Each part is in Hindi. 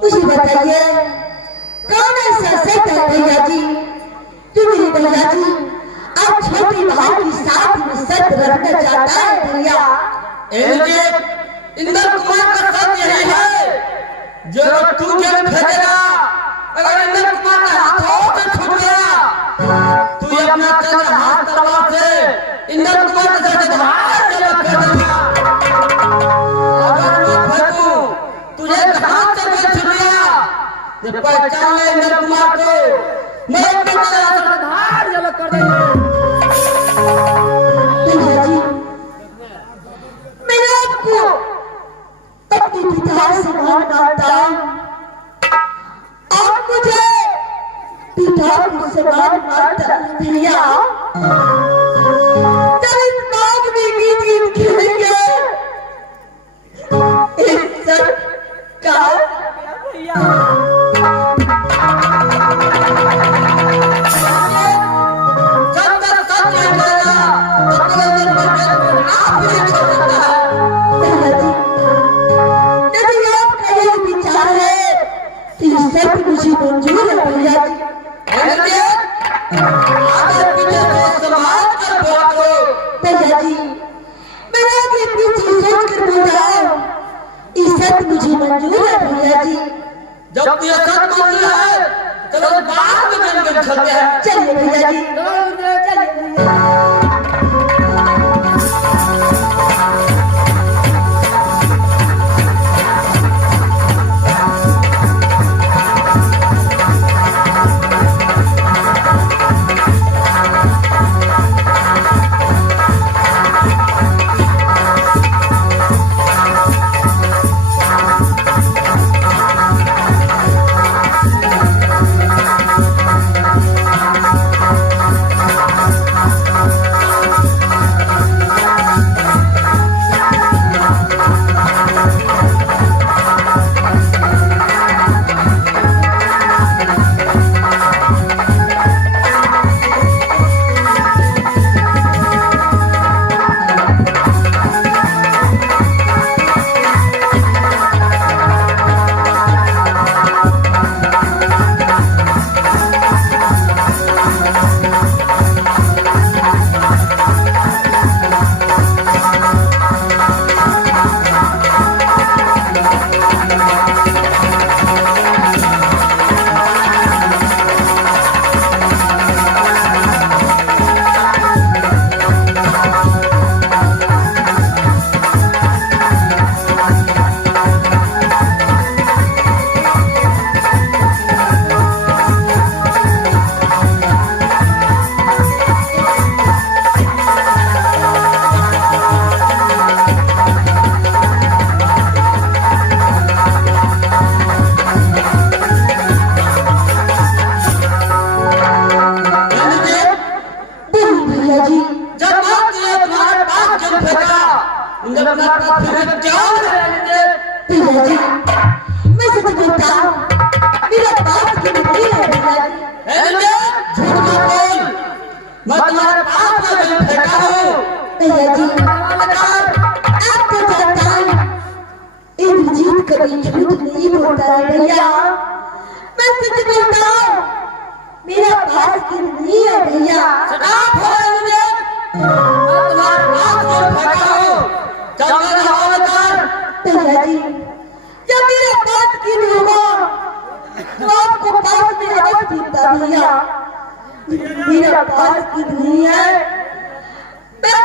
मुझे बताइए कौन ऐसा सत्य है भैया जी कि मेरे भैया जी आप छोटी भाई के साथ में सत्य रखना चाहता है भैया? इंद्र कुमार का सत्य यही है जो तू जब भेजेगा अगर इंद्र कुमार का हाथों से छूट गया तू अपना चल हाथ तलवार से इंद्र कुमार के साथ धार जला कर देगा। अगर मैं फेंकूं तुझे हाथ से छूट गया ये पहचान ले इंद्र कुमार को मैं अपने धार जला कर देगा। से मार डालता और मुझे पिता से मार मारता भैया तेरे दिमाग में गीत गीत खेलेंगे इस सब का भैया मुझे मंजूर है भैया जी। भैया जी मैं आगे पीछे सोच कर बोल रहा हूँ इज्जत मुझे मंजूर है भैया जी। जब ये सब मंजूर है चलो बाद में चलते हैं। चलिए भैया जी चलिए भैया। मेरा पास की नहीं है भैया। भैया जी जब मेरा पास की नहीं होगा तो आपको पास में आवाज देता भैया। मेरा पास की नहीं है मैं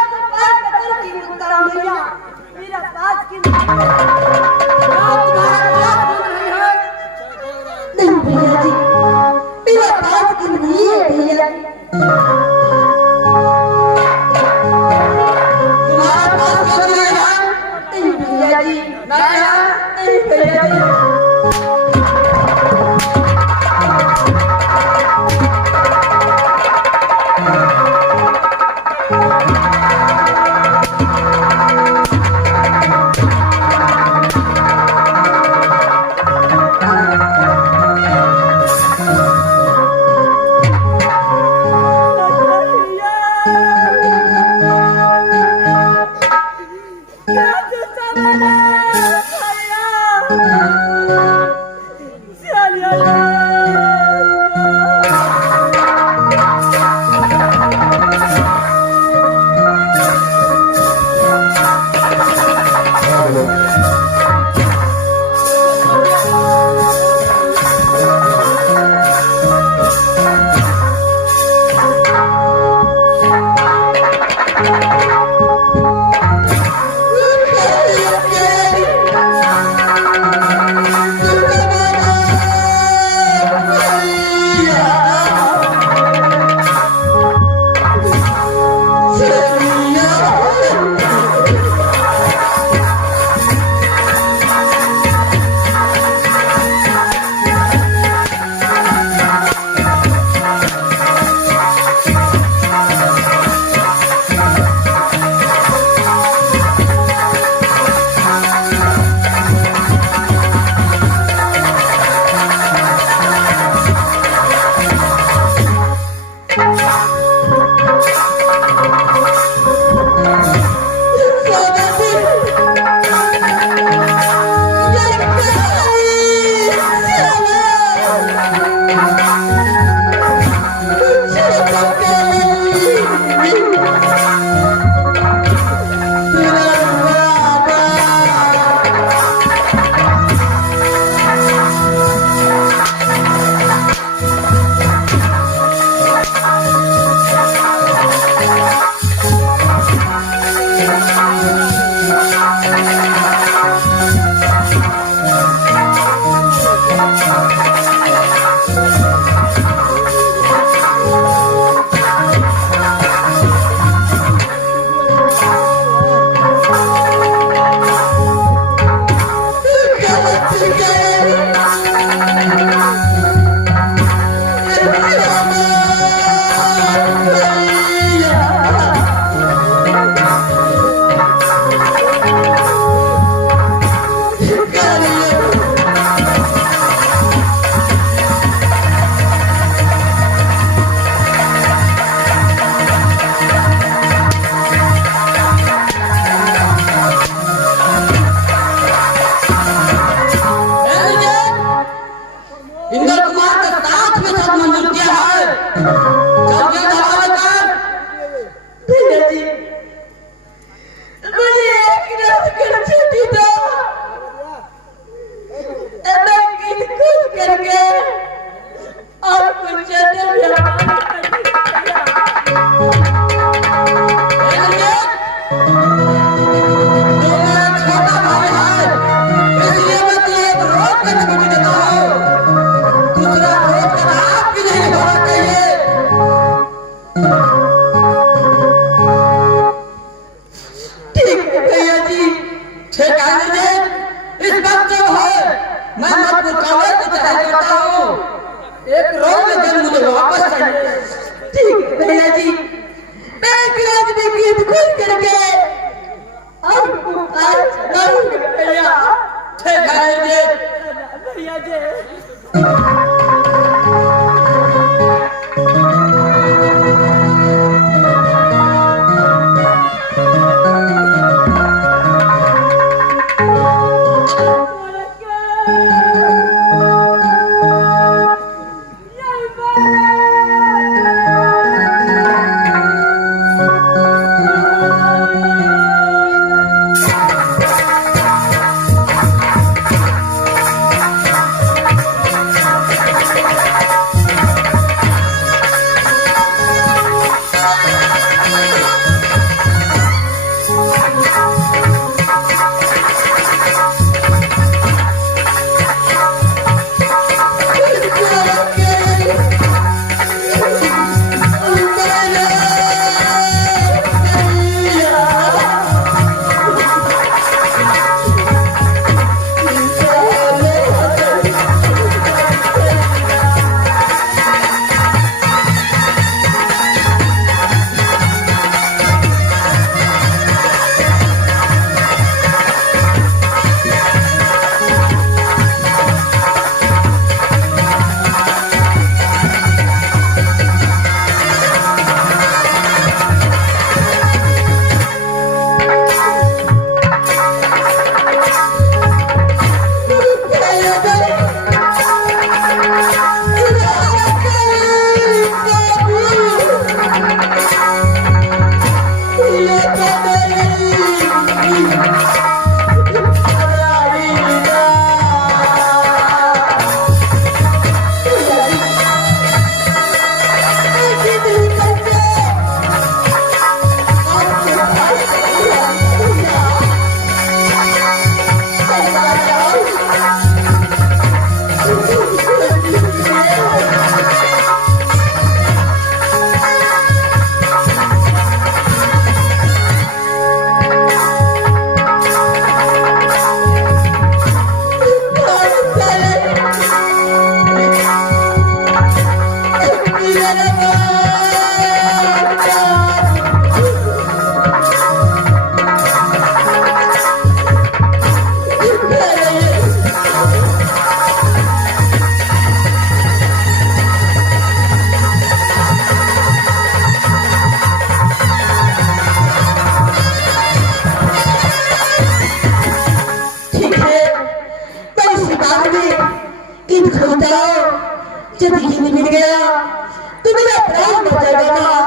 प्राण बचाएगा माँ।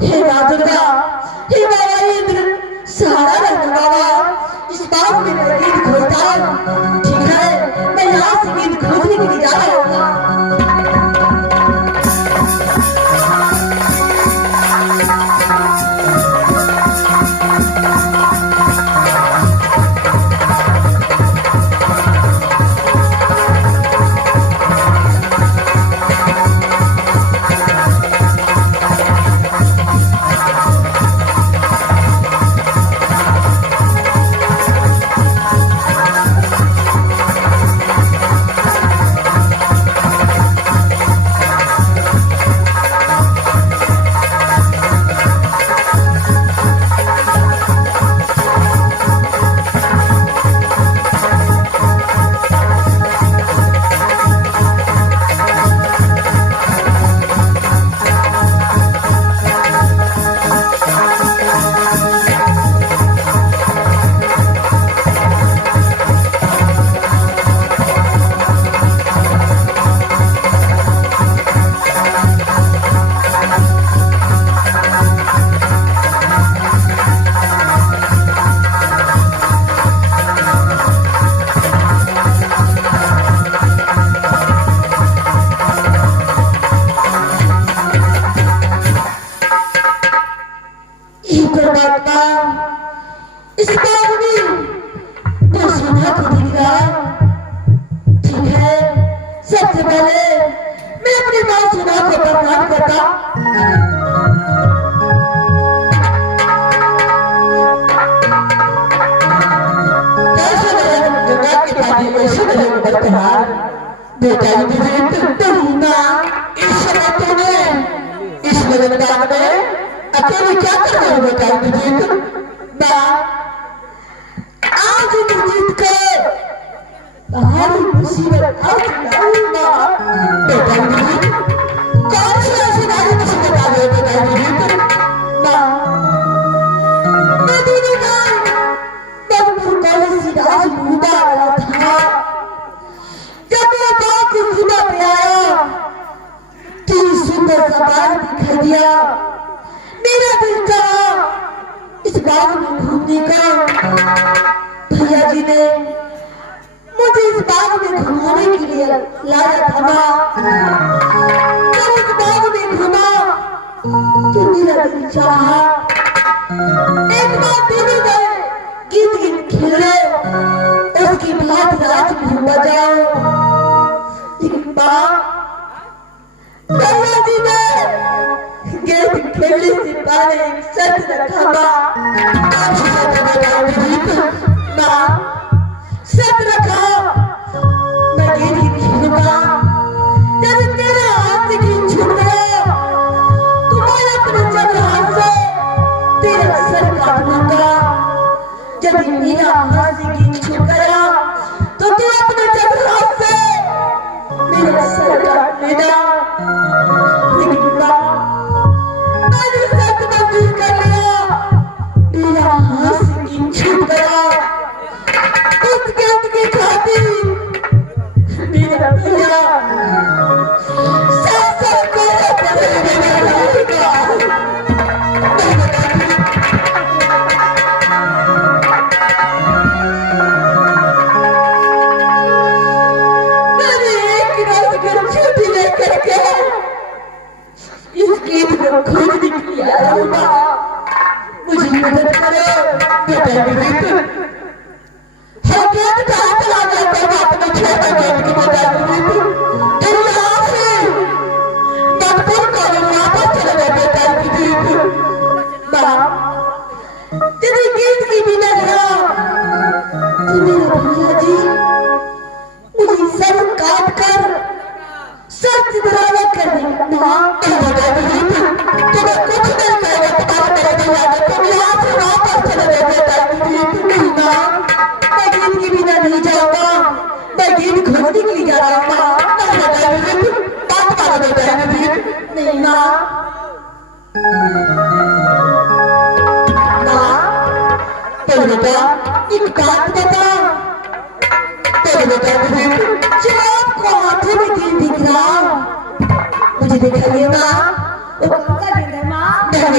हे माँ दुर्गा, हे बाबा इंद्र, सहारा रहना बाबा। इस बात में मैं गीत खोजता हूँ। ठीक है, मैं यहाँ से गीत खोजने के लिए जा रहा हूँ माँ।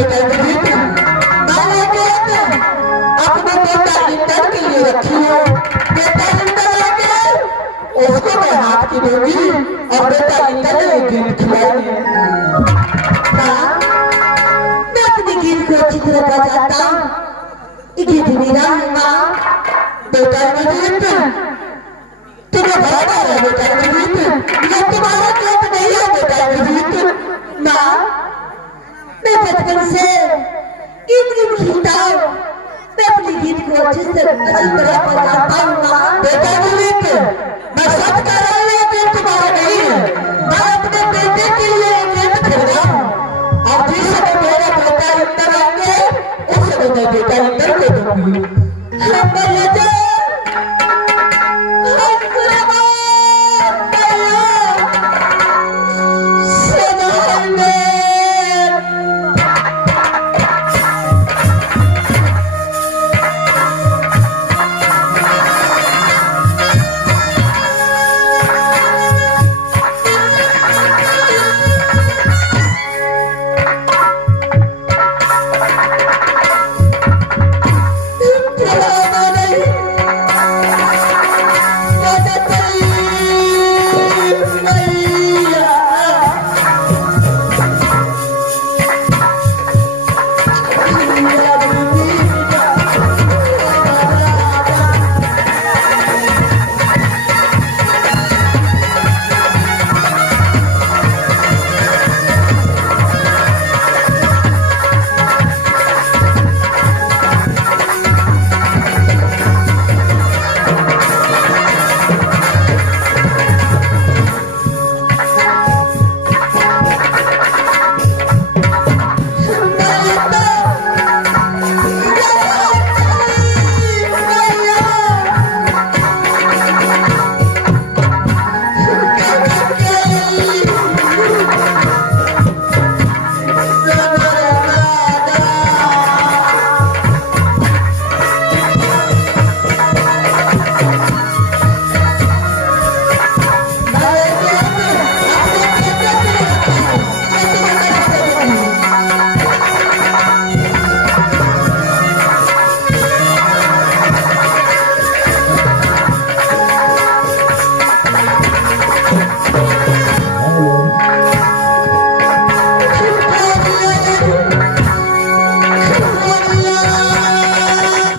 बेटा गीत मैंने गीत अपने बेटा इंदर के लिए रखी है। बेटा इंदर आके उसको मैं हाथ की दूंगी और बेटा इंदर ने गीत खिलाएंगे। माँ मैं अपने गीत को अच्छी तरह बजाता हूँ। ये गीत मेरा है माँ। बेटा गीत तुम्हें भागा है बेटा गीत, ये तुम्हारा गीत नहीं है बेटा गीत। माँ मैं बचपन से गीत सीखता हूँ। मैं अपने गीत को अच्छी तरह बजाता हूँ माँ। बेटा गीत मैं सच कह रहा हूँ, ये गीत तुम्हारा नहीं है। मैं अपने बेटे के लिए गीत खरीदा हूँ और जिस समय मेरा बेटा इंदर आएंगे उस समय मैं बेटा इंदर को दूंगी।